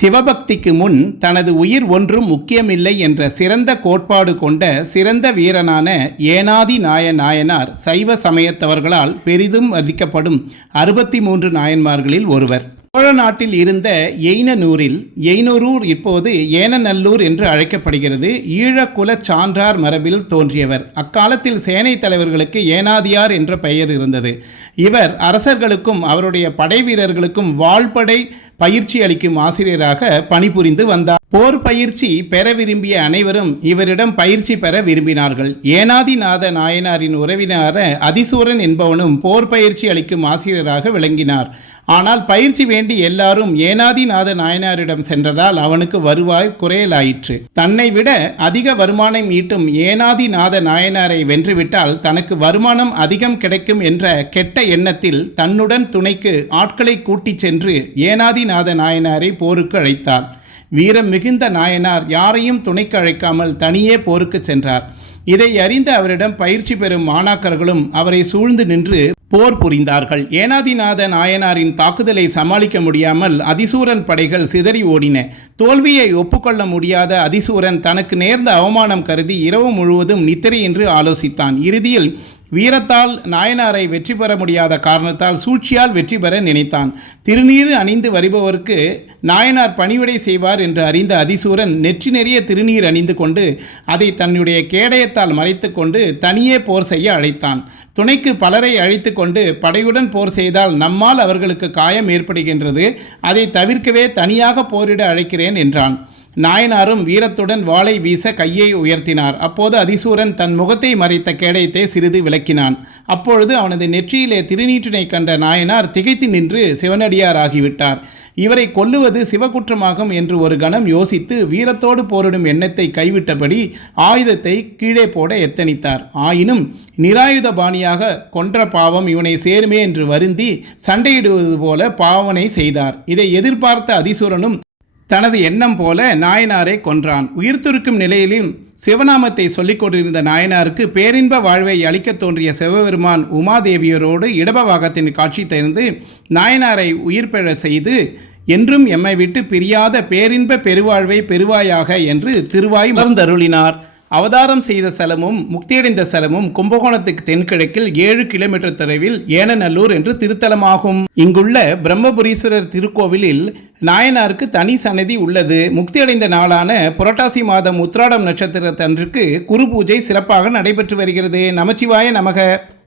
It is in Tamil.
சிவபக்திக்கு முன் தனது உயிர் ஒன்றும் முக்கியமில்லை என்ற சிறந்த கோட்பாடு கொண்ட சிறந்த வீரனான ஏனாதி நாயனார் சைவ சமயத்தவர்களால் பெரிதும் மதிக்கப்படும் 63 நாயன்மார்களில் ஒருவர். சோழ நாட்டில் இருந்த எய்னூர் இப்போது ஏனநல்லூர் என்று அழைக்கப்படுகிறது. ஈழக்குல சான்றார் மரபில் தோன்றியவர். அக்காலத்தில் சேனை தலைவர்களுக்கு ஏனாதியார் என்ற பெயர் இருந்தது. இவர் அரசர்களுக்கும் அவருடைய படை வீரர்களுக்கும் வாழ்படை பயிற்சி அளிக்கும் ஆசிரியராக பணிபுரிந்து வந்தார். போர் பயிற்சி பெற விரும்பிய அனைவரும் இவரிடம் பயிற்சி பெற விரும்பினார்கள். ஏனாதிநாத நாயனாரின் உறவினார அதிசூரன் என்பவனும் போர் பயிற்சி அளிக்கும் ஆசிரியராக விளங்கினார். ஆனால் பயிற்சி வேண்டி எல்லாரும் ஏனாதிநாத நாயனாரிடம் சென்றதால் அவனுக்கு வருவாய் குறையலாயிற்று. தன்னை விட அதிக வருமானம் ஈட்டும் ஏனாதிநாத நாயனாரை வென்றுவிட்டால் தனக்கு வருமானம் அதிகம் கிடைக்கும் என்ற கெட்ட எண்ணத்தில் தன்னுடன் துணைக்கு ஆட்களை கூட்டிச் சென்று ஏனாதிநாத நாயனாரை போருக்கு அழைத்தார். வீரம் மிகுந்த நாயனார் யாரையும் துணைக்கு அழைக்காமல் தனியே போருக்கு சென்றார். இதை அறிந்த அவரிடம் பயிற்சி பெறும் மாணாக்கர்களும் அவரை சூழ்ந்து நின்று போர் புரிந்தார்கள். ஏனாதிநாத நாயனாரின் தாக்குதலை சமாளிக்க முடியாமல் அதிசூரன் படைகள் சிதறி ஓடின. தோல்வியை ஒப்புக்கொள்ள முடியாத அதிசூரன் தனக்கு நேர்ந்த அவமானம் கருதி இரவு முழுவதும் நித்திரையின்றி ஆலோசித்தான். இறுதியில் வீரத்தால் நாயனாரை வெற்றி பெற முடியாத காரணத்தால் சூழ்ச்சியால் வெற்றி பெற நினைத்தான். திருநீறு அணிந்து வருபவருக்கு நாயனார் பணிவிடை செய்வார் என்று அறிந்த அதிசூரன் நெற்றி நிறைய திருநீர் அணிந்து கொண்டு அதை தன்னுடைய கேடயத்தால் மறைத்து கொண்டு தனியே போர் செய்ய அழைத்தான். துணைக்கு பலரை அழைத்து கொண்டு படையுடன் போர் செய்தால் நம்மால் அவர்களுக்கு காயம் ஏற்படுகின்றது, அதை தவிர்க்கவே தனியாக போரிட அழைக்கிறேன் என்றான். நாயனாரும் வீரத்துடன் வாளை வீச கையை உயர்த்தினார். அப்போது அதிசூரன் தன் முகத்தை மறைத்த கேடயத்தை சிறிது விளக்கினான். அப்பொழுது அவனது நெற்றியிலே திருநீற்றினை கண்ட நாயனார் திகைத்து நின்று சிவனடியார் ஆகிவிட்டார். இவரை கொல்லுவது சிவகுற்றமாகும் என்று ஒரு கணம் யோசித்து வீரத்தோடு போரிடும் எண்ணத்தை கைவிட்டபடி ஆயுதத்தை கீழே போட எத்தனித்தார். ஆயினும் நிராயுத பாணியாக கொன்ற பாவம் இவனை சேருமே என்று வருந்தி சண்டையிடுவது போல பாவனை செய்தார். இதை எதிர்பார்த்த அதிசூரனும் தனது எண்ணம் போல நாயனாரை கொன்றான். உயிர்த்துருக்கும் நிலையிலும் சிவநாமத்தை சொல்லிக் கொண்டிருந்த நாயனாருக்கு பேரின்ப வாழ்வை அளிக்க தோன்றிய சிவபெருமான் உமாதேவியரோடு இடபவாகத்தின் காட்சி தந்து நாயனாரை உயிர் பெற செய்து என்றும் எம்மை விட்டு பிரியாத பேரின்ப பெருவாழ்வை பெறுவாயாக என்று திருவாய் மறந்தருளினார். அவதாரம் செய்த ஸ்தலமும் முக்தியடைந்த ஸ்தலமும் கும்பகோணத்துக்கு தென்கிழக்கில் 7 கிலோமீட்டர் தொலைவில் ஏனநல்லூர் என்று திருத்தலமாகும். இங்குள்ள பிரம்மபுரீஸ்வரர் திருக்கோவிலில் நாயனாருக்கு தனி சன்னதி உள்ளது. முக்தியடைந்த நாளான புரட்டாசி மாதம் உத்திராடம் நட்சத்திரத்தன்றுக்கு குரு பூஜை சிறப்பாக நடைபெற்று வருகிறது. நமச்சிவாய நமக.